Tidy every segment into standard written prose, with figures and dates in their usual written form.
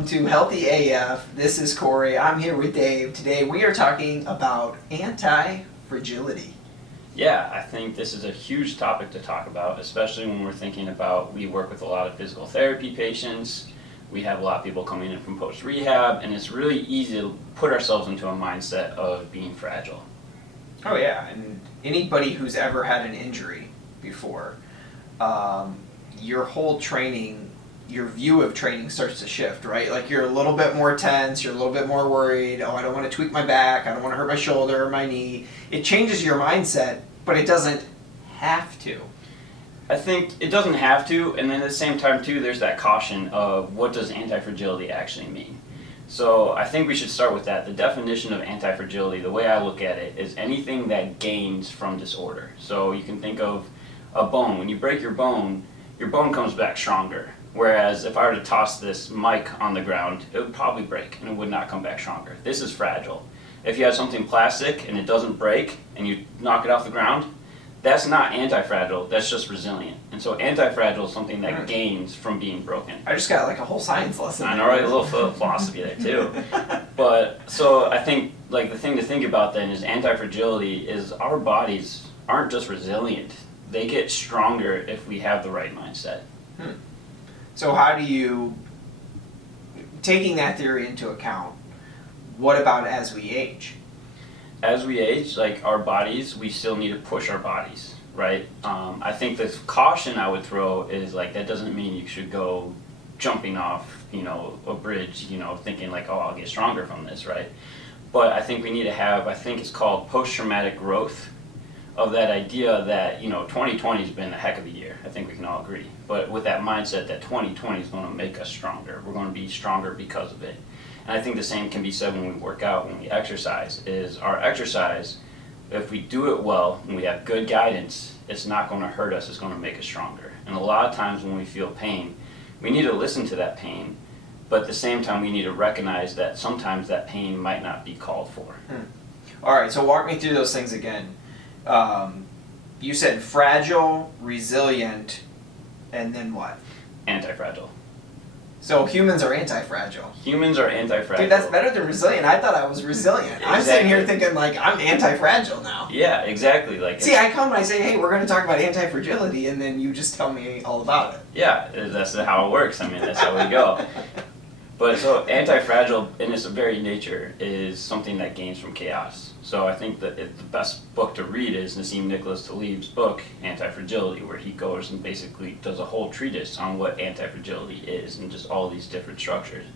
welcome to Healthy AF. This is Cory. I'm here with Dave. Today we are talking about anti-fragility. Yeah, I think this is a huge topic to talk about, especially when we're thinking about, we work with a lot of physical therapy patients, we have a lot of people coming in from post-rehab, and it's really easy to put ourselves into a mindset of being fragile. Oh yeah, and anybody who's ever had an injury before, your whole training, your view of training starts to shift, right? Like you're a little bit more tense, you're a little bit more worried, oh, I don't want to tweak my back, I don't want to hurt my shoulder or my knee. It changes your mindset, but it doesn't have to. I think it doesn't have to, and then at the same time too, there's that caution of what does anti-fragility actually mean? So I think we should start with that. The definition of anti-fragility, the way I look at it, is anything that gains from disorder. So you can think of a bone. When you break your bone comes back stronger. Whereas if I were to toss this mic on the ground, it would probably break and it would not come back stronger. This is fragile. If you have something plastic and it doesn't break and you knock it off the ground, that's not anti-fragile, that's just resilient. And so anti-fragile is something that gains from being broken. I just got like a whole science lesson. I know, right? A little philosophy there too. But so I think like the thing to think about then is anti-fragility is our bodies aren't just resilient. They get stronger if we have the right mindset. So how do you, taking that theory into account, what about as we age? As we age, like our bodies, we still need to push our bodies, right? I think the caution I would throw is like that doesn't mean you should go jumping off, a bridge, thinking like, oh, I'll get stronger from this, right? But I think we need to have, I think it's called post-traumatic growth, of that idea that 2020 has been a heck of a year. I think we can all agree. But with that mindset that 2020 is going to make us stronger, we're going to be stronger because of it. And I think the same can be said when we work out, when we exercise, is our exercise, if we do it well and we have good guidance, it's not going to hurt us, it's going to make us stronger. And a lot of times when we feel pain, we need to listen to that pain, but at the same time we need to recognize that sometimes that pain might not be called for. All right, so walk me through those things again. You said fragile, resilient, and then what? Anti-fragile. So humans are anti-fragile. Humans are anti-fragile. Dude, that's better than resilient. I thought I was resilient. Exactly. I'm sitting here thinking like I'm anti-fragile now. Yeah, exactly. Like see, I come and I say, hey, we're going to talk about anti-fragility, and then you just tell me all about it. Yeah, that's how it works. I mean, that's how we go. But so anti-fragile in its very nature is something that gains from chaos. So I think that the best book to read is Nassim Nicholas Taleb's book, Anti-Fragility, where he goes and basically does a whole treatise on what anti-fragility is and just all these different structures.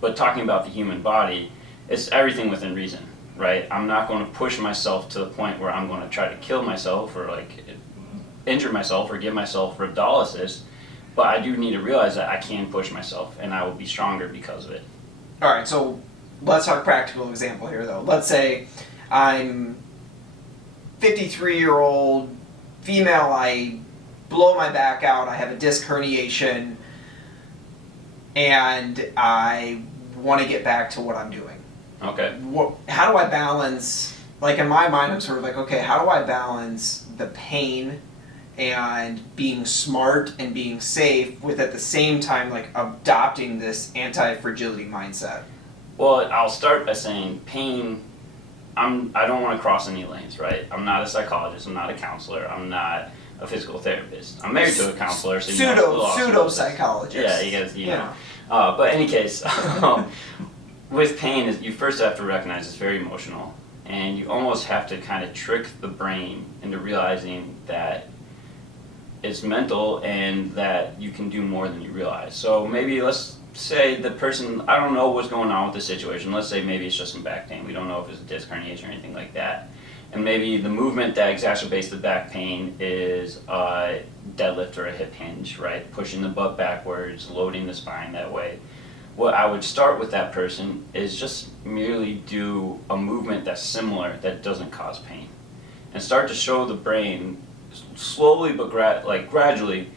But talking about the human body, it's everything within reason, right? I'm not going to push myself to the point where I'm going to try to kill myself or like injure myself or give myself rhabdolysis. But I do need to realize that I can push myself and I will be stronger because of it. All right, so let's talk practical example here though. Let's say I'm 53-year-old female, I blow my back out, I have a disc herniation, and I want to get back to what I'm doing. Okay. How do I balance, like in my mind I'm sort of like, okay, how do I balance the pain and being smart and being safe with at the same time like adopting this anti-fragility mindset? Well, I'll start by saying pain, I don't want to cross any lanes, right? I'm not a psychologist, I'm not a counselor, I'm not a physical therapist. I'm married to a counselor, so pseudo psychologist. Yeah, you guys, know. But in any case, with pain, you first have to recognize it's very emotional, and you almost have to kind of trick the brain into realizing that it's mental and that you can do more than you realize. So maybe let's say the person, I don't know what's going on with the situation. Let's say maybe it's just some back pain. We don't know if it's a disc herniation or anything like that. And maybe the movement that exacerbates the back pain is a deadlift or a hip hinge, right? Pushing the butt backwards, loading the spine that way. What I would start with that person is just merely do a movement that's similar that doesn't cause pain. And start to show the brain slowly but gradually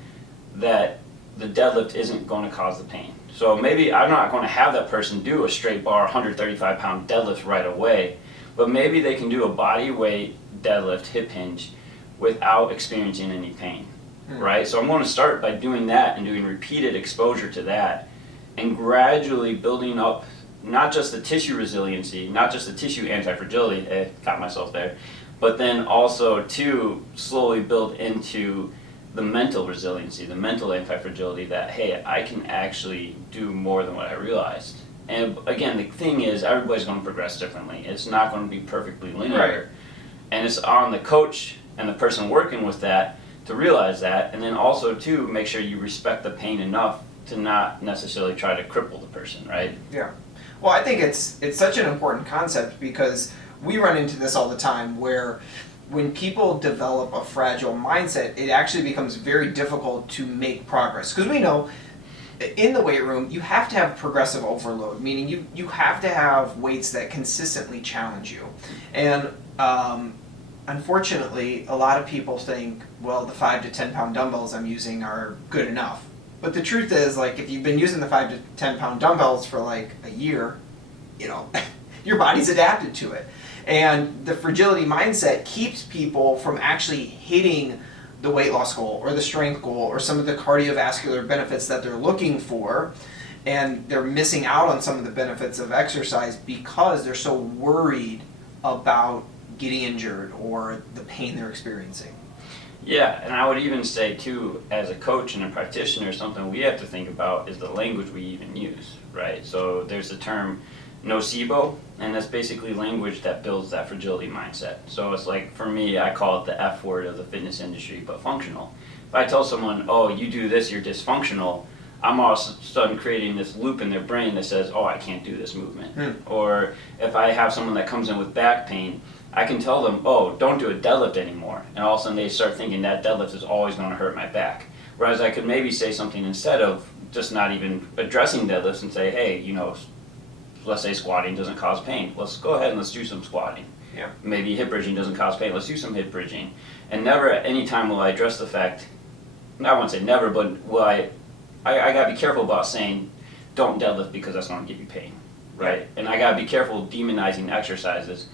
that the deadlift isn't going to cause the pain. So maybe I'm not going to have that person do a straight bar 135-pound deadlift right away, but maybe they can do a body weight deadlift hip hinge without experiencing any pain, right? So I'm going to start by doing that and doing repeated exposure to that and gradually building up not just the tissue resiliency, not just the tissue anti-fragility, I caught myself there, but then also to slowly build into the mental resiliency, the mental anti-fragility that, hey, I can actually do more than what I realized. And again, the thing is, everybody's going to progress differently. It's not going to be perfectly linear. Right. And it's on the coach and the person working with that to realize that, and then also to make sure you respect the pain enough to not necessarily try to cripple the person, right? Yeah. Well, I think it's such an important concept because we run into this all the time where when people develop a fragile mindset, it actually becomes very difficult to make progress. Because we know in the weight room, you have to have progressive overload, meaning you have to have weights that consistently challenge you. And unfortunately, a lot of people think, well, the 5 to 10 pound dumbbells I'm using are good enough. But the truth is, like, if you've been using the 5 to 10 pound dumbbells for like a year, you know, your body's adapted to it. And the fragility mindset keeps people from actually hitting the weight loss goal or the strength goal or some of the cardiovascular benefits that they're looking for. And they're missing out on some of the benefits of exercise because they're so worried about getting injured or the pain they're experiencing. Yeah, and I would even say too, as a coach and a practitioner, something we have to think about is the language we even use, right? So there's the term nocebo, and that's basically language that builds that fragility mindset. So it's like, for me, I call it the F word of the fitness industry, but functional. If I tell someone, oh, you do this, you're dysfunctional, I'm all of a sudden creating this loop in their brain that says, oh, I can't do this movement. Or if I have someone that comes in with back pain, I can tell them, oh, don't do a deadlift anymore. And all of a sudden they start thinking that deadlift is always going to hurt my back. Whereas I could maybe say something instead of just not even addressing deadlifts and say, hey, you know, let's say squatting doesn't cause pain. Let's go ahead and let's do some squatting. Yeah. Maybe hip bridging doesn't cause pain. Let's do some hip bridging. And never at any time will I address the fact, I won't say never, but will I got to be careful about saying don't deadlift because that's going to give you pain, right? And I got to be careful of demonizing exercises.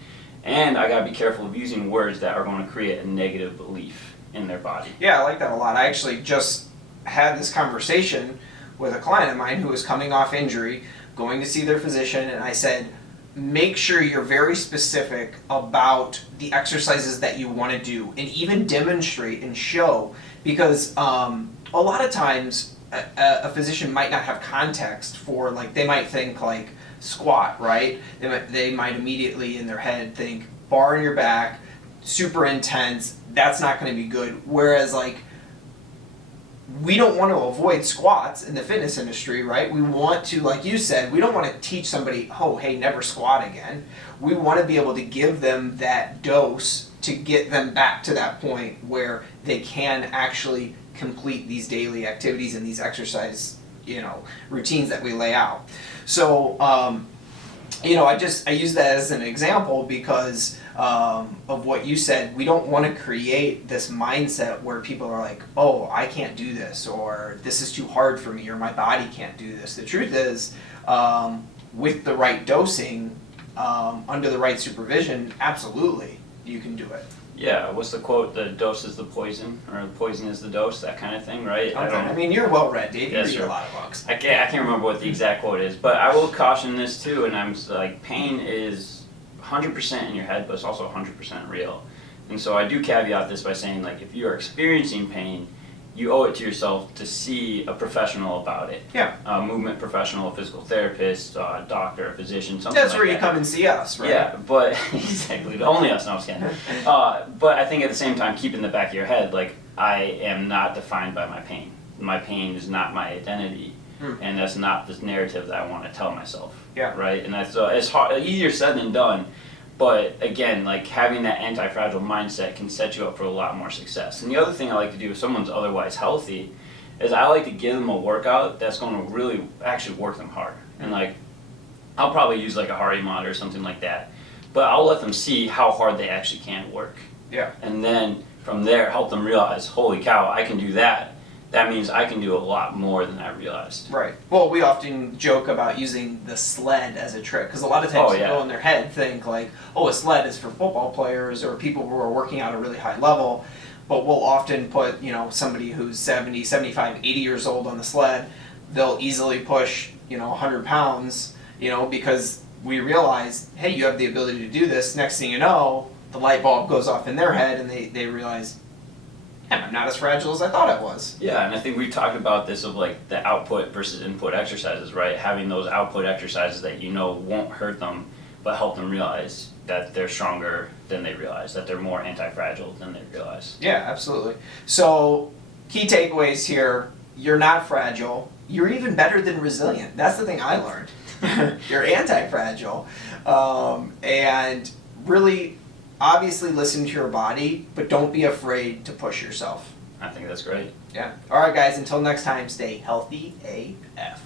And I gotta be careful of using words that are going to create a negative belief in their body. Yeah, I like that a lot. I actually just had this conversation with a client of mine who was coming off injury, going to see their physician, and I said, make sure you're very specific about the exercises that you want to do, and even demonstrate and show, because a lot of times a physician might not have context for, like, they might think like squat, right? They might immediately in their head think bar in your back, super intense, that's not going to be good. Whereas, like, we don't want to avoid squats in the fitness industry, right? We want to, like you said, we don't want to teach somebody, oh, hey, never squat again. We want to be able to give them that dose to get them back to that point where they can actually complete these daily activities and these exercise, you know, routines that we lay out. So, you know, I use that as an example because of what you said. We don't want to create this mindset where people are like, oh, I can't do this, or this is too hard for me, or my body can't do this. The truth is, with the right dosing, under the right supervision, absolutely, you can do it. Yeah, what's the quote? The dose is the poison, or the poison is the dose, that kind of thing, right? Okay. I mean, you're well read, Dave. You Yes, read sir. a lot of books. I can't remember what the exact quote is, but I will caution this too, and I'm like, pain is 100% in your head, but it's also 100% real. And so I do caveat this by saying, like, if you are experiencing pain, you owe it to yourself to see a professional about it. Yeah. A movement professional, a physical therapist, a doctor, a physician, something That's like where you that. come and see us, right? Yeah, but exactly, only us, no, I was kidding. But I think at the same time, keep in the back of your head, like, I am not defined by my pain. My pain is not my identity, and that's not this narrative that I want to tell myself. Yeah. Right, and that's it's hard, easier said than done. But again, like, having that anti-fragile mindset can set you up for a lot more success. And the other thing I like to do if someone's otherwise healthy is I like to give them a workout that's going to really actually work them hard. And, like, I'll probably use like a heart rate monitor or something like that, but I'll let them see how hard they actually can work. Yeah. And then from there, help them realize, holy cow, I can do that. That means I can do a lot more than I realized. Right. Well, we often joke about using the sled as a trick, because a lot of times people in their head think like, oh, a sled is for football players or people who are working out at a really high level, but we'll often put, you know, somebody who's 70, 75, 80 years old on the sled. They'll easily push, 100 pounds, because we realize, hey, you have the ability to do this. Next thing you know, the light bulb goes off in their head and they realize, yeah, I'm not as fragile as I thought I was. Yeah, and I think we've talked about this of like the output versus input exercises, right? Having those output exercises that won't hurt them, but help them realize that they're stronger than they realize, that they're more anti-fragile than they realize. Yeah, absolutely. So, key takeaways here: you're not fragile. You're even better than resilient. That's the thing I learned. You're anti-fragile, and really, obviously, listen to your body, but don't be afraid to push yourself. I think that's great. Yeah. All right, guys. Until next time, stay healthy AF.